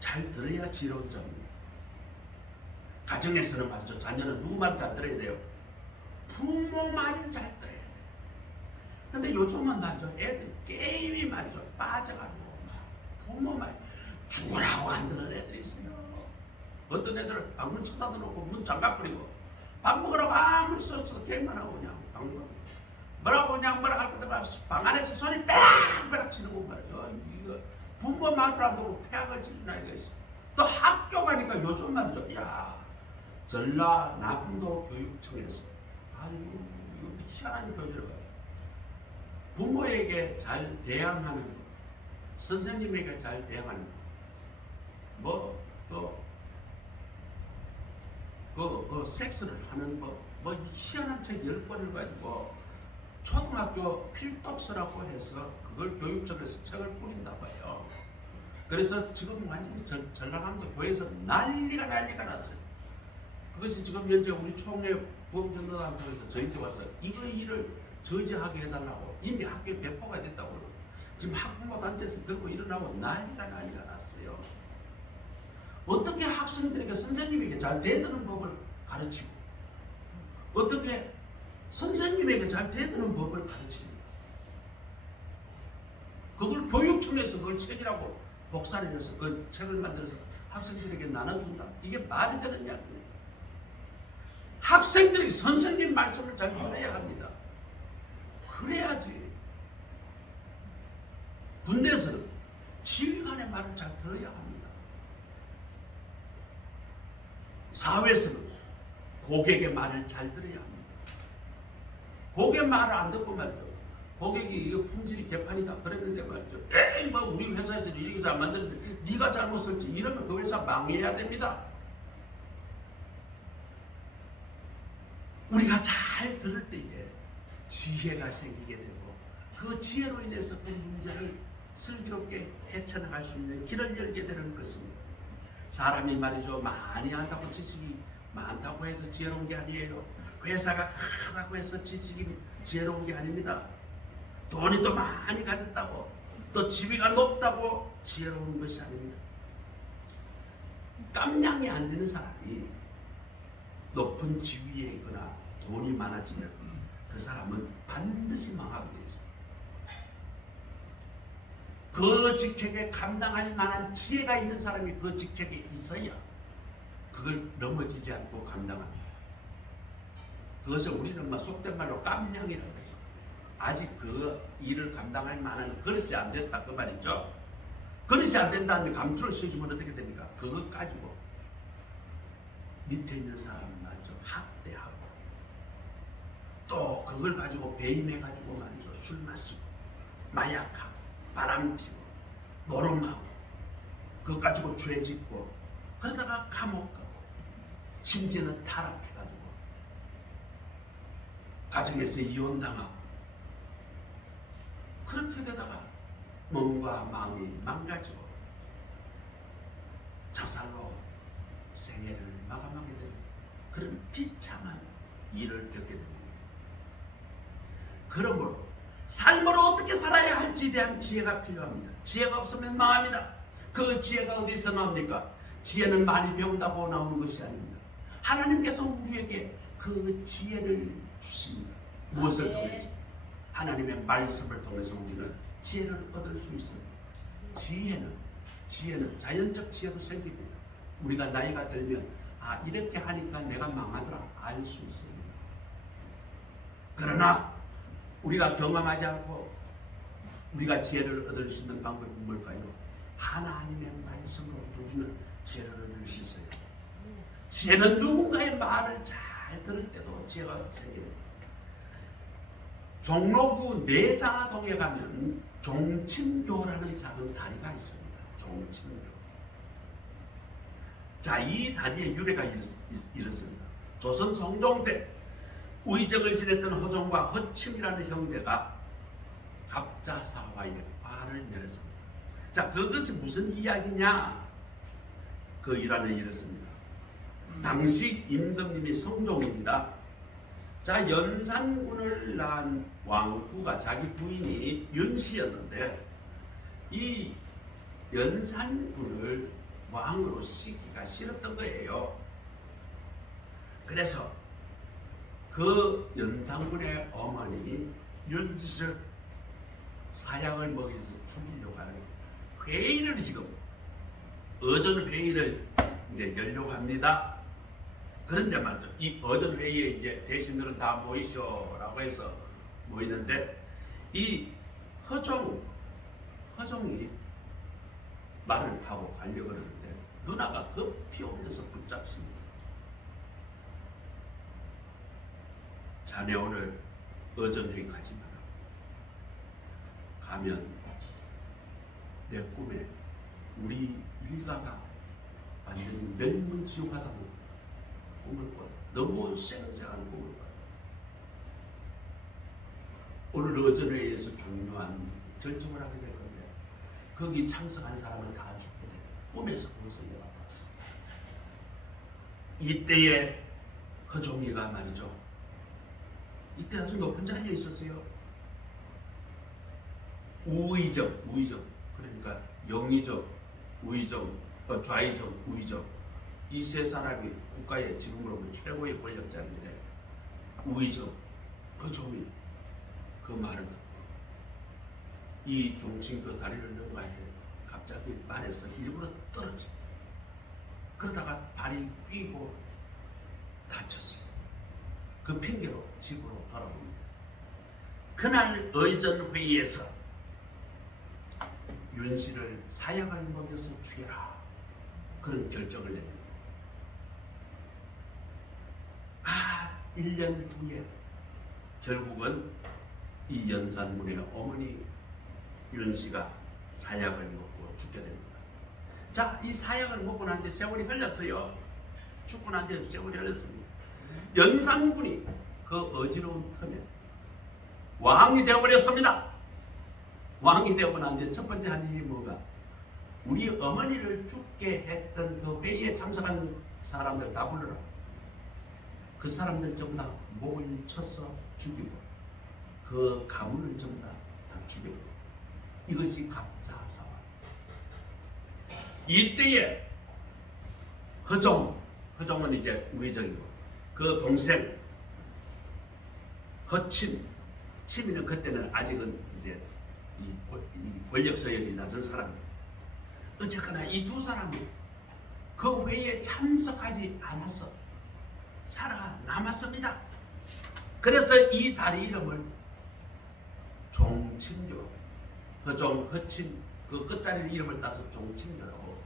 잘 들어야 지혜로운 자입니다. 가정에서는 말이죠. 자녀는 누구 말 잘 들어야 돼요? 부모 말을 잘 들어야 돼요. 근데 요즘은 말이죠. 애들 게임이 말이죠. 빠져가지고 부모 말 죽으라고 안 듣는 애들이 있어요. 어떤 애들은 방문 쳐다놓고 문 잠가버리고 밥 먹으라고 아무리 써서 게임만 하고 그냥 방문 뭐라고 그냥 뭐라고 할 때마다 방 안에서 소리 빼락빼락 치는 거 말이죠. 이거 부모 말을 안 듣고 폐악을 치는 아이가 있어. 또 학교 가니까 요즘 말이죠. 야, 전라남도 교육청에서 아유, 이거 희한한 교재를 봐요. 부모에게 잘 대항하는 것, 선생님에게 잘 대항하는 것, 또 섹스를 하는 법, 희한한 책 10권을 가지고 초등학교 필독서라고 해서 그걸 교육청에서 책을 뿌린다 봐요. 그래서 지금 완전히 전라남도 교회에서 난리가 났어요. 그것이 지금 현재 우리 총회 부흥전도단에서 저희한테 와서 이거 일을 저지하게 해달라고 이미 학교에 배포가 됐다고 그러고 지금 학부모 단체에서 들고 일어나고 난리가 났어요. 어떻게 학생들에게 선생님에게 잘 대드는 법을 가르치고 어떻게 선생님에게 잘 대드는 법을 가르칩니다. 그걸 교육청에서 그걸 책이라고 복사해서 그 책을 만들어서 학생들에게 나눠준다. 이게 말이 되는 이야기입니다. 학생들이 선생님 말씀을 잘 들어야 합니다. 그래야지. 군대에서는 지휘관의 말을 잘 들어야 합니다. 사회에서는 고객의 말을 잘 들어야 합니다. 고객 말을 안 듣고 말이죠. 고객이 이거 품질이 개판이다 그랬는데 말이죠. 에이 뭐 우리 회사에서 이렇게 잘 만드는데 네가 잘못 썼지 이러면 그 회사 망해야 됩니다. 우리가 잘 들을 때에 지혜가 생기게 되고 그 지혜로 인해서 그 문제를 슬기롭게 헤쳐나갈 수 있는 길을 열게 되는 것입니다. 사람이 말이죠. 많이 한다고 지식이 많다고 해서 지혜로운 게 아니에요. 회사가 크다고 해서 지식이 지혜로운 게 아닙니다. 돈이 또 많이 가졌다고 또 지위가 높다고 지혜로운 것이 아닙니다. 깜냥이 안 되는 사람이 높은 지위에 있거나 돈이 많아지면 그 사람은 반드시 망하게 되어 있습니다. 그 직책에 감당할 만한 지혜가 있는 사람이 그 직책에 있어야 그걸 넘어지지 않고 감당합니다. 그것을 우리는 속된 말로 깜냥이라고 하죠. 아직 그 일을 감당할 만한 그릇이 안 됐다 그 말이죠. 그릇이 안 된다면 감투를 씌워주면 어떻게 됩니까? 그것 가지고 밑에 있는 사람 말이죠. 학대하고 또 그걸 가지고 배임해 가지고 말이죠. 술 마시고 마약하고 바람 피고 노름하고 그것 가지고 죄 짓고 그러다가 감옥 가고 심지어는 타락해가지고 가정에서 이혼당하고 그렇게 되다가 몸과 마음이 망가지고 자살로 생애를 마감하게 되는 그런 비참한 일을 겪게 됩니다. 그러므로 삶으로 어떻게 살아야 할지에 대한 지혜가 필요합니다. 지혜가 없으면 망합니다. 그 지혜가 어디서 나옵니까? 지혜는 많이 배운다고 나오는 것이 아닙니다. 하나님께서 우리에게 그 지혜를 주십니다. 무엇을 통해서? 하나님의 말씀을 통해서 우리는 지혜를 얻을 수 있습니다. 지혜는 자연적 지혜도 생깁니다. 우리가 나이가 들면 이렇게 하니까 내가 망하더라 알 수 있습니다. 그러나 우리가 경험하지 않고 우리가 지혜를 얻을 수 있는 방법은 뭘까요? 하나님의 말씀으로 우리는 지혜를 얻을 수 있어요. 지혜는 누군가의 말을 잘 들을 때도 지혜가 생깁니다. 종로구 내장화동에 가면 종침교라는 작은 다리가 있습니다. 종침교. 자, 이 다리의 유래가 이렇습니다. 조선 성종 때 의적을 지냈던 허종과 허침이라는 형제가 갑자사화에 화를 내렸습니다. 자, 그것이 무슨 이야기냐? 그 일화는 이렇습니다. 당시 임금님이 성종입니다. 자, 연산군을 낳은 왕후가 자기 부인이 윤씨였는데 이 연산군을 왕으로 시기가 싫었던 거예요. 그래서 그 연산군의 어머니 윤씨를 사약을 먹여서 죽이려고 하는 회의를 지금 어전 회의를 이제 열려고 합니다. 그런데 말이죠. 이 어전 회의에 이제 대신들은 다 모이쇼라고 해서 모이는데 이 허종이 말을 타고 가려고 하는데 누나가 급히 오면서 붙잡습니다. 자네 오늘 어전회의 가지 마라. 가면 내 꿈에 우리 일가가 완전히 멸문지옥하다고 꿈을 꿔. 너무 생생한 꿈을 꿔. 오늘 어전회의에서 중요한 결정을 하게 될 건데 거기 참석한 사람은 다 죽게 돼. 꿈에서 그것을 내가 봤어. 이때에 허종이가 말이죠. 이때 아주 높은 자리에 있었어요. 우의적 그러니까 영의적, 우의적, 좌의적, 우의적 이 세 사람이 국가의 지금으로 보면 최고의 권력자인데 우의적 허종이 그 말을 듣고 이 종친교 다리를 넘어갈 때 갑자기 발에서 일부러 떨어져. 그러다가 발이 삐고 다쳤어요. 그 핑계로 집으로 돌아옵니다. 그날 의전 회의에서 윤씨를 사형을 먹여서 죽여라 그런 결정을 냅니다. 1년 후에 결국은 이 연산군의 어머니 윤씨가 사약을 먹고 죽게 됩니다. 자, 이 사약을 먹고 난 뒤에 세월이 흘렀어요. 죽고 난 뒤에 세월이 흘렀습니다. 연산군이 그 어지러운 틈에 왕이 되어버렸습니다. 왕이 되고 난 뒤에 첫 번째 한 일이 뭐가? 우리 어머니를 죽게 했던 그 회의에 참석한 사람들 다 불러라. 그 사람들 전부 다 목을 쳐서 죽이고 그 가문을 전부 다 죽이고 이것이 갑자사화. 이때에 허종은 이제 우의정이고 그 동생 허침이는 그때는 아직은 이제 이 권력 서열이 낮은 사람이에요. 어쨌거나 이 두 사람이 그 회의에 참석하지 않아서 살아남았습니다. 그래서 이 다리 이름을 종친교, 허종, 허침 그 끝자리 이름을 따서 종친교라고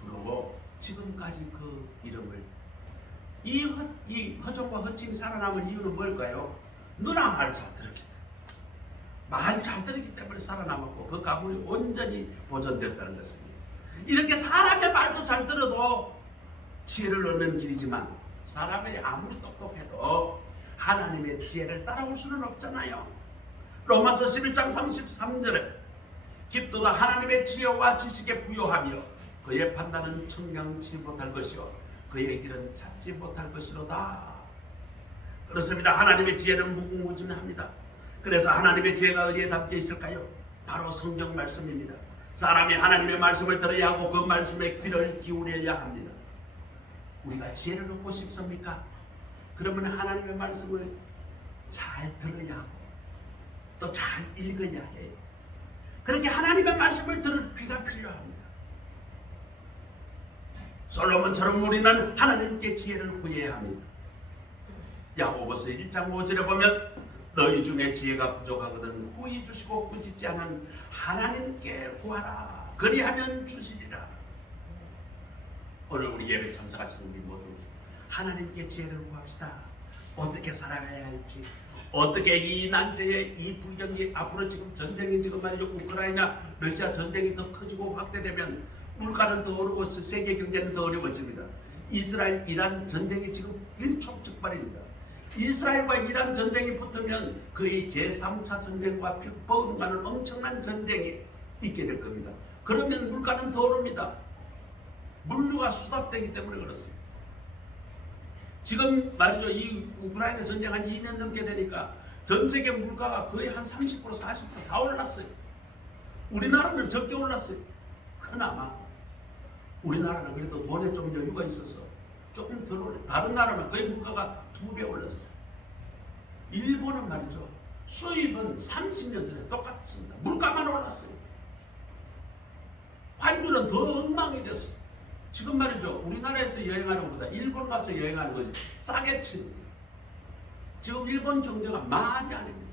부르고 지금까지 그 이름을 이 허종과 허침이 살아남은 이유는 뭘까요? 누나 말을 잘 들었기 때문에. 말 잘 들었기 때문에 살아남았고 그 가문이 온전히 보존됐다는 것입니다. 이렇게 사람의 말도 잘 들어도 지혜를 얻는 길이지만 사람이 아무리 똑똑해도 하나님의 지혜를 따라올 수는 없잖아요. 로마서 11장 33절에 깊도다 하나님의 지혜와 지식에 부요하며 그의 판단은 청량치 못할 것이요 그의 길은 찾지 못할 것이로다. 그렇습니다. 하나님의 지혜는 무궁무진합니다. 그래서 하나님의 지혜가 어디에 담겨 있을까요? 바로 성경 말씀입니다. 사람이 하나님의 말씀을 들어야 하고 그 말씀에 귀를 기울여야 합니다. 우리가 지혜를 얻고 싶습니까? 그러면 하나님의 말씀을 잘 들어야 하고 또 잘 읽어야 해요. 그렇게 하나님의 말씀을 들을 귀가 필요합니다. 솔로몬처럼 우리는 하나님께 지혜를 구해야 합니다. 야고보서 1장 5절에 보면 너희 중에 지혜가 부족하거든 후히 주시고 꾸짖지 않은 하나님께 구하라 그리하면 주시리라. 오늘 우리 예배 참석하신 우리 모두 하나님께 지혜를 구합시다. 어떻게 살아가야 할지, 어떻게 이 난세에 이 불경기 앞으로 지금 전쟁이 지금 말이죠. 우크라이나 러시아 전쟁이 더 커지고 확대되면 물가는 더 오르고 세계 경제는 더 어려워집니다. 이스라엘 이란 전쟁이 지금 일촉즉발입니다. 이스라엘과 이란 전쟁이 붙으면 거의 제3차 전쟁과 버금가는 엄청난 전쟁이 있게 될 겁니다. 그러면 물가는 더 오릅니다. 물류가 수답되기 때문에 그렇습니다. 지금 말이죠. 이 우크라이나 전쟁 한 2년 넘게 되니까 전 세계 물가가 거의 한 30% 40%다 올랐어요. 우리나라는 적게 올랐어요. 그나마 우리나라는 그래도 돈에 좀 여유가 있어서 조금 덜 올랐어요. 다른 나라는 거의 물가가 2배 올랐어요. 일본은 말이죠. 수입은 30년 전에 똑같습니다. 물가만 올랐어요. 환율은 더 엉망이 됐어요. 지금 말이죠. 우리나라에서 여행하는 것보다 일본 가서 여행하는 것이 싸게 치는 거예요. 지금 일본 경제가 말이 아닙니다.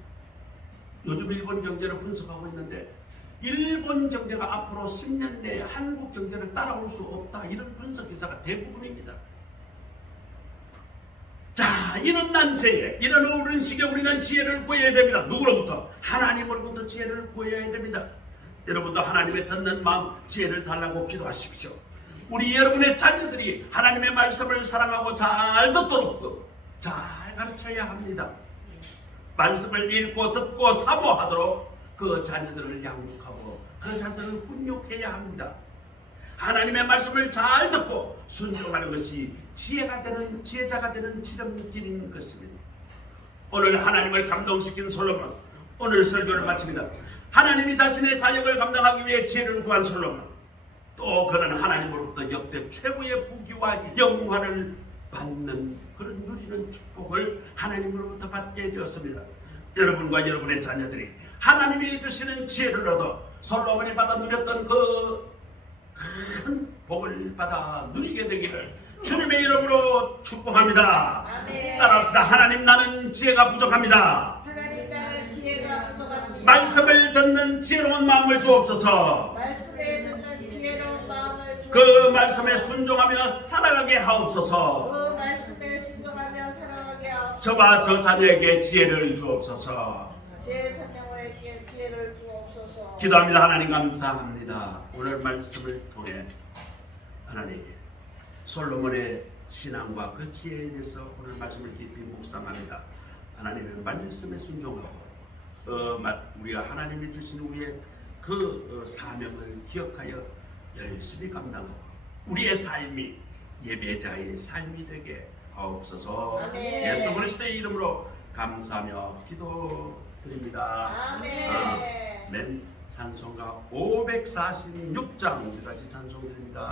요즘 일본 경제를 분석하고 있는데 일본 경제가 앞으로 10년 내에 한국 경제를 따라올 수 없다. 이런 분석 기사가 대부분입니다. 자, 이런 난세에, 이런 어려운 시기에 우리는 지혜를 구해야 됩니다. 누구로부터? 하나님으로부터 지혜를 구해야 됩니다. 여러분도 하나님의 듣는 마음, 지혜를 달라고 기도하십시오. 우리 여러분의 자녀들이 하나님의 말씀을 사랑하고 잘 듣도록 잘 가르쳐야 합니다. 말씀을 읽고 듣고 사모하도록 그 자녀들을 양육하고 그 자녀들을 훈육해야 합니다. 하나님의 말씀을 잘 듣고 순종하는 것이 지혜자가 되는 지름길인 것입니다. 오늘 하나님을 감동시킨 솔로몬, 오늘 설교를 마칩니다. 하나님이 자신의 사역을 감당하기 위해 지혜를 구한 솔로몬, 또 그는 하나님으로부터 역대 최고의 부귀와 영화를 받는, 그런 누리는 축복을 하나님으로부터 받게 되었습니다. 여러분과 여러분의 자녀들이 하나님이 주시는 지혜를 얻어 솔로몬이 받아 누렸던 그 큰 복을 받아 누리게 되기를 주님의 이름으로 축복합니다. 아멘. 따라합시다. 하나님, 나는 지혜가 부족합니다. 하나님, 나는 지혜가 부족합니다. 말씀을 듣는 지혜로운 마음을 주옵소서. 말씀에 듣는 지혜로운 마음을 주옵소서. 그 말씀에 순종하며 살아가게 하옵소서. 그 말씀에 순종하며 살아가게 하옵소서. 저와 저 자녀에게 지혜를 주옵소서. 제 자녀에게 지혜를 주옵소서. 기도합니다. 하나님, 감사합니다. 오늘 말씀을 통해 하나님, 솔로몬의 신앙과 그 지혜에 대해서 오늘 말씀을 깊이 묵상합니다. 하나님의 말씀에 순종하고 우리가 하나님이 주신 우리의 그 사명을 기억하여 열심히 감당하고 우리의 삶이 예배자의 삶이 되게 하옵소서. 아멘. 예수 그리스도의 이름으로 감사하며 기도드립니다. 아멘. 아멘. 찬송가 546장, 우리 같이 찬송드립니다.